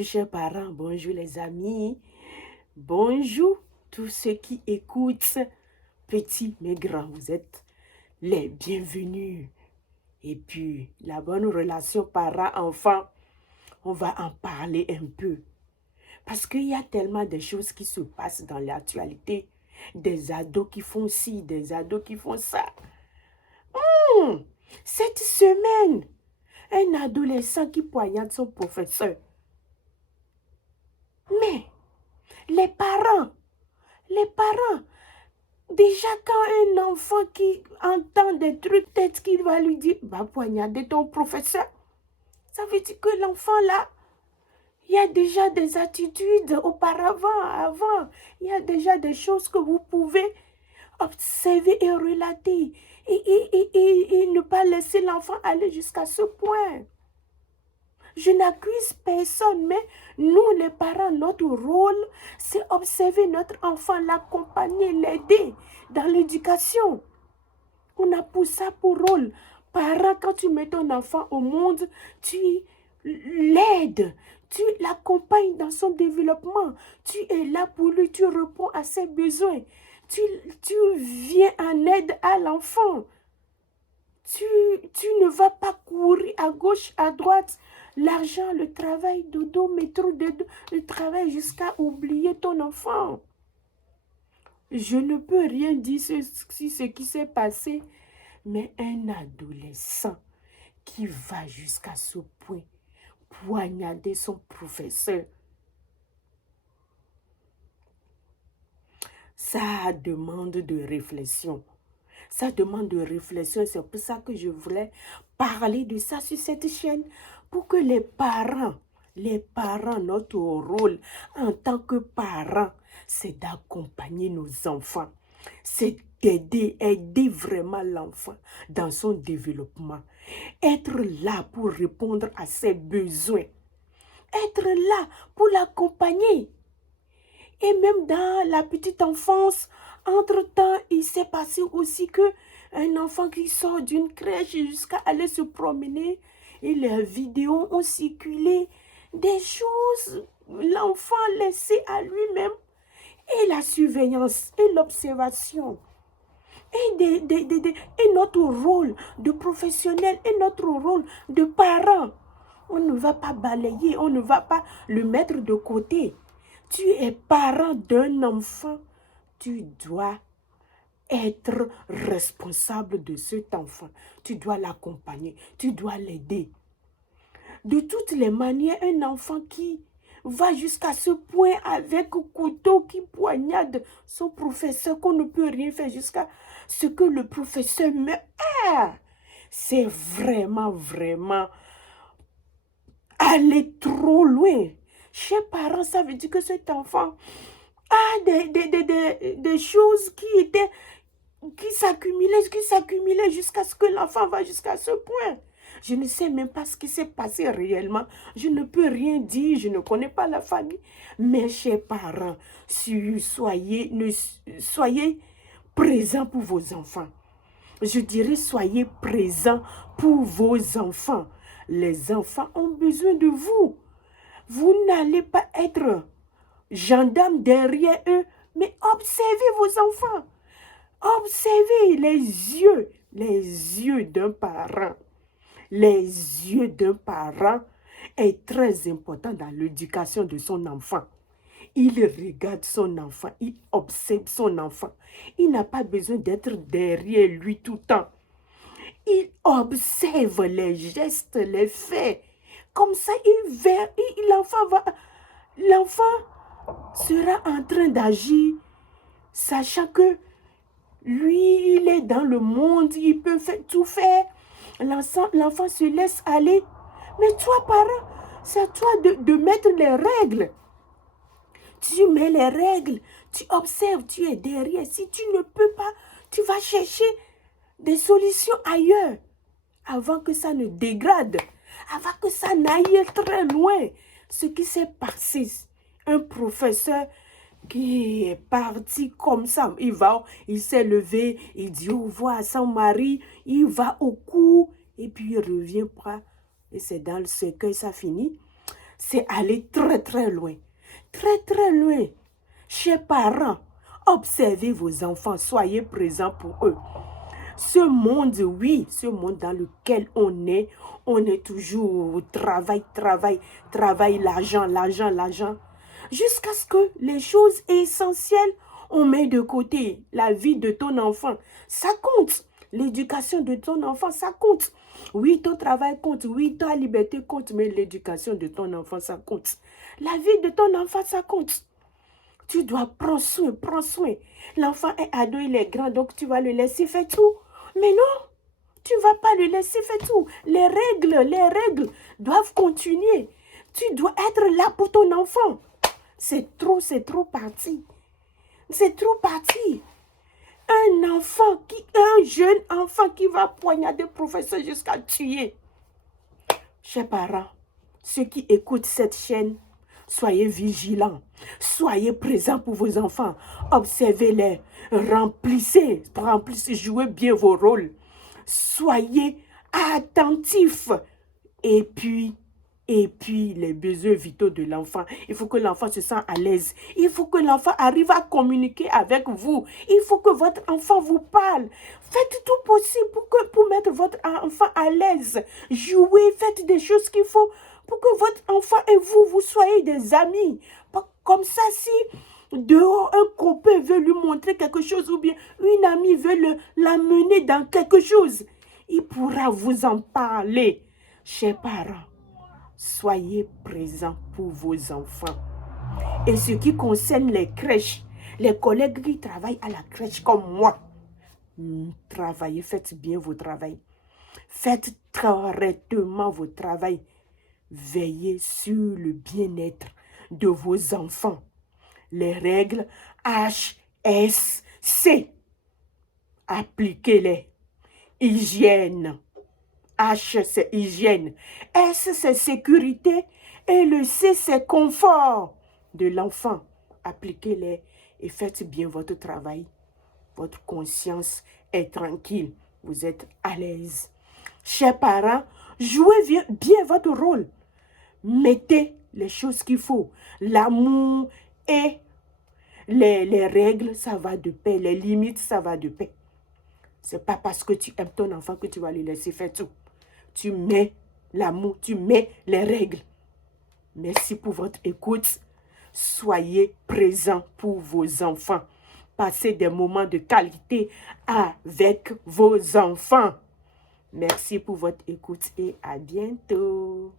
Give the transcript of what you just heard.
Bonjour chers parents, bonjour les amis, bonjour tous ceux qui écoutent, petits mais grands, vous êtes les bienvenus. Et puis, la bonne relation parent-enfant, on va en parler un peu. Parce qu'il y a tellement de choses qui se passent dans l'actualité. Des ados qui font ci, des ados qui font ça. Cette semaine, un adolescent qui poignarde son professeur. Mais les parents, déjà quand un enfant qui entend des trucs, peut-être qu'il va lui dire, va poignarder ton professeur. Ça veut dire que l'enfant là, il y a déjà des attitudes auparavant, avant. Il y a déjà des choses que vous pouvez observer et relater. Et ne pas laisser l'enfant aller jusqu'à ce point. Je n'accuse personne, mais nous, les parents, notre rôle, c'est observer notre enfant, l'accompagner, l'aider dans l'éducation. On a pour ça pour rôle. Parent, quand tu mets ton enfant au monde, tu l'aides, tu l'accompagnes dans son développement. Tu es là pour lui, tu réponds à ses besoins. Tu viens en aide à l'enfant. Tu ne vas pas courir à gauche, à droite. L'argent, le travail, dodo, métro, dodo, le travail jusqu'à oublier ton enfant. Je ne peux rien dire sur ce qui s'est passé, mais un adolescent qui va jusqu'à ce point poignarder son professeur, ça demande de réflexion. Ça demande de réflexion. C'est pour ça que je voulais parler de ça sur cette chaîne. Pour que les parents, notre rôle en tant que parents, c'est d'accompagner nos enfants. C'est d'aider, aider vraiment l'enfant dans son développement. Être là pour répondre à ses besoins. Être là pour l'accompagner. Et même dans la petite enfance, entre-temps, il s'est passé aussi que un enfant qui sort d'une crèche jusqu'à aller se promener, et les vidéos ont circulé, des choses, l'enfant laissé à lui-même, et la surveillance, et l'observation, et notre rôle de professionnel, et notre rôle de parent. On ne va pas balayer, on ne va pas le mettre de côté. Tu es parent d'un enfant, tu dois être responsable de cet enfant. Tu dois l'accompagner, tu dois l'aider. De toutes les manières, un enfant qui va jusqu'à ce point avec un couteau qui poignarde son professeur, qu'on ne peut rien faire jusqu'à ce que le professeur meure. C'est vraiment aller trop loin. Chez parents, ça veut dire que cet enfant a des choses qui s'accumulaient jusqu'à ce que l'enfant va jusqu'à ce point. Je ne sais même pas ce qui s'est passé réellement. Je ne peux rien dire, je ne connais pas la famille. Mes chers parents, soyez présents pour vos enfants. Je dirais soyez présents pour vos enfants. Les enfants ont besoin de vous. Vous n'allez pas être gendarme derrière eux, mais observez vos enfants. Observez les yeux d'un parent. Les yeux d'un parent est très important dans l'éducation de son enfant. Il regarde son enfant, il observe son enfant. Il n'a pas besoin d'être derrière lui tout le temps. Il observe les gestes, les faits. Comme ça, l'enfant sera en train d'agir, sachant que lui, il est dans le monde, il peut tout faire. L'enfant se laisse aller. Mais toi, parent, c'est à toi de mettre les règles. Tu mets les règles, tu observes, tu es derrière. Si tu ne peux pas, tu vas chercher des solutions ailleurs avant que ça ne dégrade, avant que ça n'aille très loin. Ce qui s'est passé, un professeur qui est parti comme ça, il s'est levé, il dit au revoir à son mari, il va au cours et puis il revient pas. Et c'est dans le cercueil, ça finit. c'est aller très très loin. Très très loin. Chers parents, observez vos enfants, soyez présents pour eux. Ce monde, oui, ce monde dans lequel on est toujours au travail, l'argent. Jusqu'à ce que les choses essentielles, on met de côté. La vie de ton enfant, ça compte. L'éducation de ton enfant, ça compte. Oui, ton travail compte. Oui, ta liberté compte. Mais l'éducation de ton enfant, ça compte. La vie de ton enfant, ça compte. Tu dois prendre soin. L'enfant est ado, il est grand, donc tu vas le laisser faire tout. Mais non, tu ne vas pas le laisser faire tout. Les règles doivent continuer. Tu dois être là pour ton enfant. C'est trop parti. C'est trop parti. Un jeune enfant qui va poignarder le professeur jusqu'à tuer. Chers parents, ceux qui écoutent cette chaîne, soyez vigilants, soyez présents pour vos enfants, observez-les, remplissez, jouez bien vos rôles, soyez attentifs. Et puis les besoins vitaux de l'enfant. Il faut que l'enfant se sente à l'aise. Il faut que l'enfant arrive à communiquer avec vous. Il faut que votre enfant vous parle. Faites tout possible pour mettre votre enfant à l'aise. Jouez, faites des choses qu'il faut pour que votre enfant et vous soyez des amis. Comme ça, si dehors un copain veut lui montrer quelque chose ou bien une amie veut l'amener dans quelque chose, il pourra vous en parler. Chers parents, soyez présents pour vos enfants. Et ce qui concerne les crèches, les collègues qui travaillent à la crèche comme moi, travaillez, faites bien vos travail. Faites correctement vos travail. Veillez sur le bien-être de vos enfants. Les règles HSC, appliquez-les. Hygiène. H, c'est hygiène. S, c'est sécurité. Et le C, c'est confort de l'enfant. Appliquez-les et faites bien votre travail. Votre conscience est tranquille. Vous êtes à l'aise. Chers parents, jouez bien votre rôle. Mettez les choses qu'il faut. L'amour et les règles, ça va de pair. Les limites, ça va de pair. C'est pas parce que tu aimes ton enfant que tu vas le laisser faire tout. Tu mets l'amour, tu mets les règles. Merci pour votre écoute. Soyez présents pour vos enfants. Passez des moments de qualité avec vos enfants. Merci pour votre écoute et à bientôt.